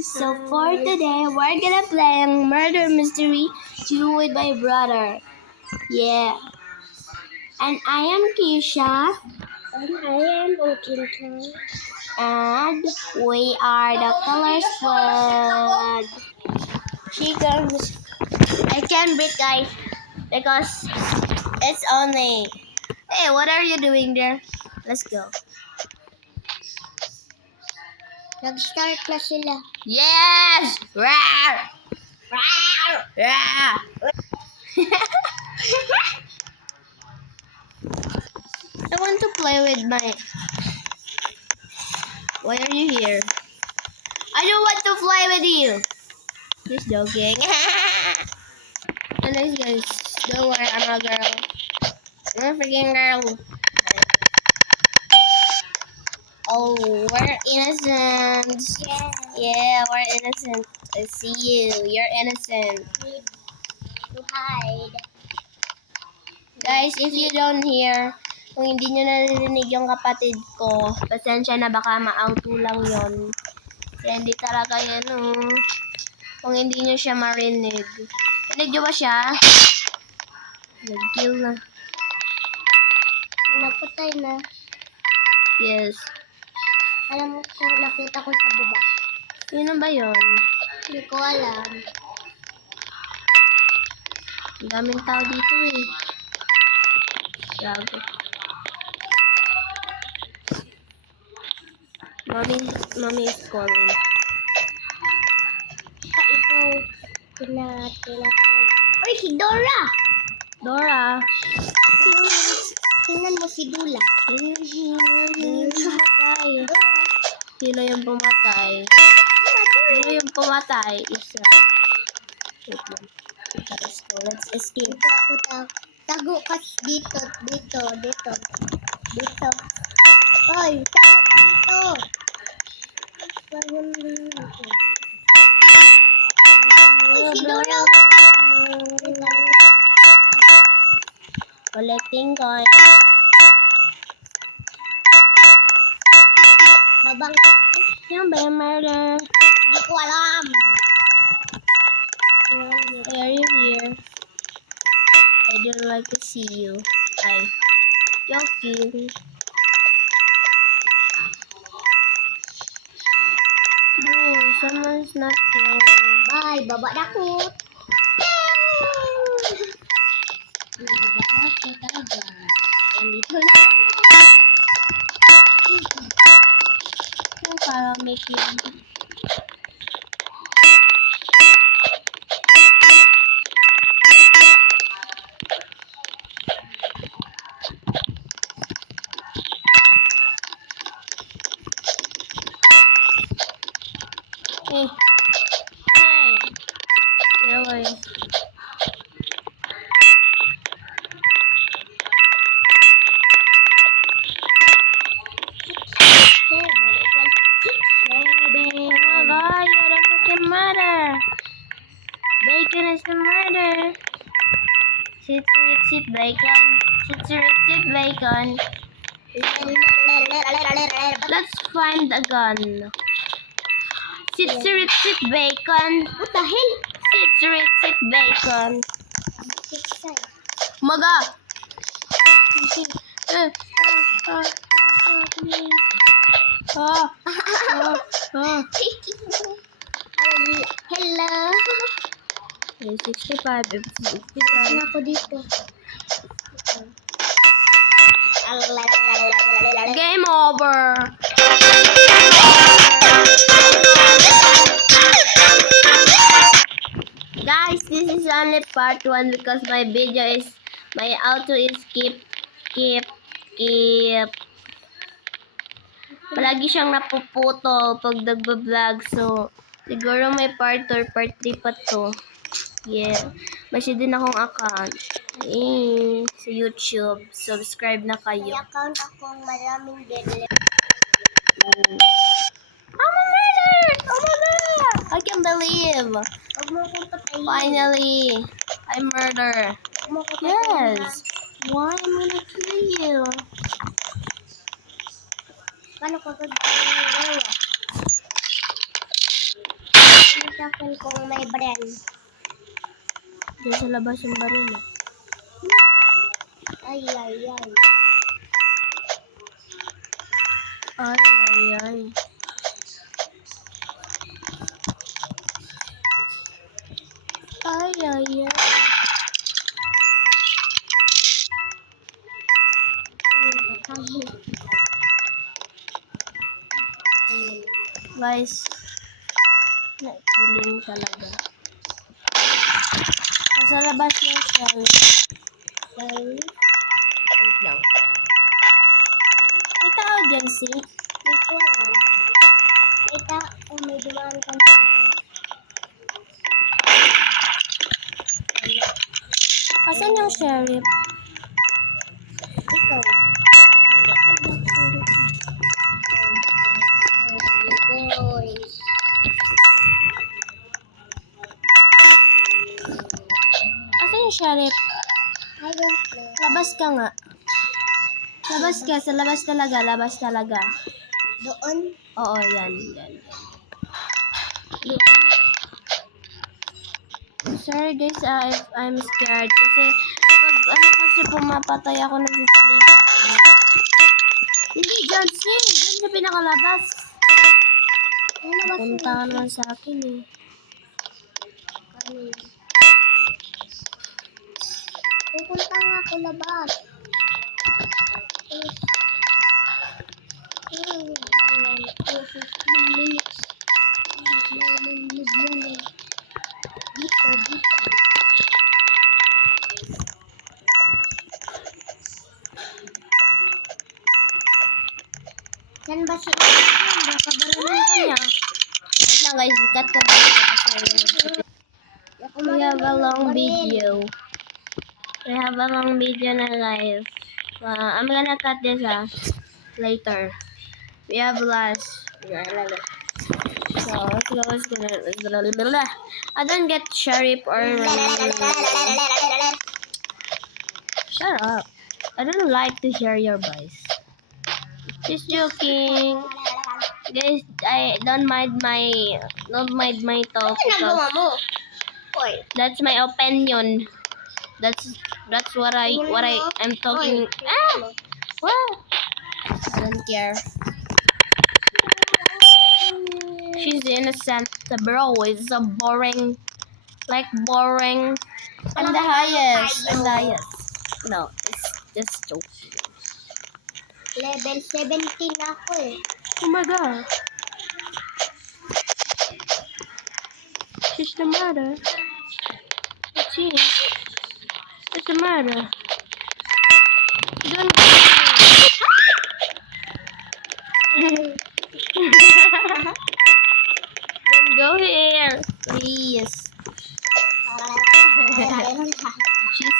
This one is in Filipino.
So for today, we're gonna play Murder Mystery 2 with my brother. Yeah. And I am Keisha. And I am Ojinka. And we are the Color Squad. Chickens. I can't breathe, guys, because it's only. Hey, what are you doing there? Let's go. Nag-start na sila. Yes! Rawr! Rawr! Rawr! I want to play with my... Why are you here? I don't want to play with you. Just joking. Anyways, guys, don't worry, I'm a girl. I'm a freaking girl. Oh, we're innocent. Yeah, we're innocent. I see you. You're innocent. To hide. Guys, if you don't hear, kung hindi nyo narinig yung kapatid ko, pasensya na, baka ma-auto lang yon. Kaya hindi talaga yan, kung hindi nyo siya marinig. Rinig nyo ba siya? Nag-kill na. Napatay na. Yes. Alam ko, nakita ko sa baba. Sino ba yon? Hindi ko alam. Ang daming tao dito eh. Gago. Mommy is calling. Ikaw, tinatawag. Uy, si Dora! Dora. Tingnan mo si Dula. Pumatay. Sino yung pumatay? Sino yung pumatay? Isa. Wait lang. Let's escape. Dito ako tago ka dito. Hoy, tago ka dito. Uy, si Dora. Collecting coins. Babang Yan ba yung murder? hindi ko alam. Why are you here? I don't like to see you. Hi. Joking. Bro, someone's not here. Bye, baba na ko. Baba na ko talaga. Nandito na. Para make you. Hey. Hi. Get away. Oh my god, you're the freaking murder. Bacon is the murder. Sit bacon. Sit bacon. Let's find a gun. Sit bacon. What the hell? Sit bacon. Maga. Hello. 65. Na ako dito. Game over. Guys, this is only part 1 because my auto is keep. Palagi siyang napuputol pag nagbablog. So, siguro may part 2 or part 3 pa to. Yeah. Masya din akong account. Sa YouTube. Subscribe na May kayo. account akong maraming deadly. I'm a murderer! Oh my god! I can't believe. Huwag mo akong patayin. Finally, I murder. Huwag mo akong patayin. Yes. Why am I gonna kill you? Paano ko gagawin ng dalawa? Sakin kung may brand. Diyan sa labas yung baril eh. Ay, ay, ay. Ay, ay, ay. Ay, ay, ay. Guys, na-feeling talaga. Nasa labas yung shell. Wait lang. May tao dyan, see? Dito lang. Ito, kung may dumaan ka na. Asan yung sheriff? Ikaw. Boys. Asan yung sheriff? I don't know. Labas ka nga. Labas ka. Sa labas talaga. Labas talaga. Doon? Oo, yan. Yan. Sorry guys, if I'm scared. Kasi, kasi pumapatay ako ng display ako. Hindi, John Sing. Diyan sa pinakalabas. Punta ka naman sa akin eh. Pupunta nga ako labas. Dito. Saan ba si Baka balinan ka niya. Wait lang guys, cut ko na. We have a long video. We have a long video na guys. I'm gonna cut this later. We have last. So let's go. I don't get sheriff or shut up. I don't like to hear your voice. Just joking. Guys, I don't mind my talk because mo? Hoy. that's my opinion. That's what I'm talking. What? I don't care. She's innocent, bro. It's so boring. Like boring. I'm the highest. I'm the highest. No, it's just joking. Level 17 ako eh. Oh my god. What's the matter? What's she? What's the matter? Don't Don't go here, please. She's